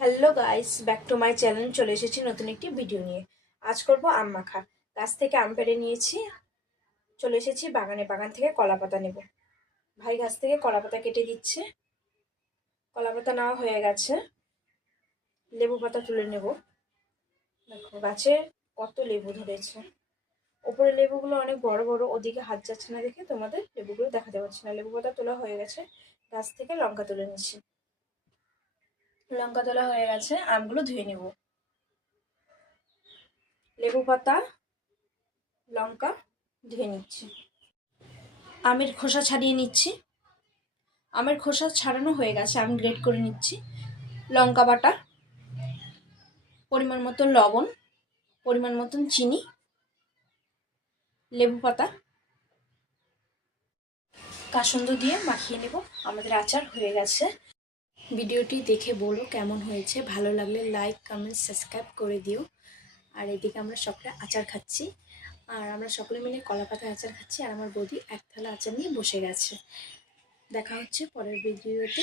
Hello guys, back to my channel. চলে এসেছি নতুন একটি ভিডিও নিয়ে। আজ করব আম মাখা। গাছ থেকে আম পেড়ে নিয়েছি, চলে এসেছি বাগানে। বাগান থেকে কলা পাতা নেব। ভাই গাছ থেকে কলা পাতা কেটে দিচ্ছে। কলা পাতা নেওয়া হয়ে গেছে, লেবু পাতা তুলে নেব। দেখো গাছে কত লেবু ধরেছে। ওপরে লেবুগুলো অনেক বড় বড়, ওদিকে হাত যাচ্ছে না দেখে তোমাদের লেবুগুলো দেখাতে পারছি না। লেবু পাতা তোলা হয়ে গেছে। গাছ থেকে লঙ্কা তুলে নিচ্ছি। লঙ্কা তোলা হয়ে গেছে, আমগুলো ধুয়ে নেব। লেবু পাতা, লঙ্কা ধুয়ে নিচ্ছি। আমের খোসা ছাড়িয়ে নিচ্ছি। আমের খোসা ছাড়ানো হয়ে গেছে, আমি গ্রেট করে নিচ্ছি। লঙ্কা বাটা, পরিমাণ মতো লবণ, পরিমাণ মতন চিনি, লেবু পাতা, কাসুন্দ দিয়ে মাখিয়ে নেব। আমাদের আচার হয়ে গেছে। ভিডিওটি দেখে বলো কেমন হয়েছে। ভালো লাগলে লাইক, কমেন্ট, সাবস্ক্রাইব করে দিও। আর এদিকে আমরা সকলে আচার খাচ্ছি, আর আমরা সকলে মিলে কলা পাতা আচার খাচ্ছি। আর আমার বৌদি এক থালা আচার নিয়ে বসে গেছে। দেখা হচ্ছে পরের ভিডিওতে।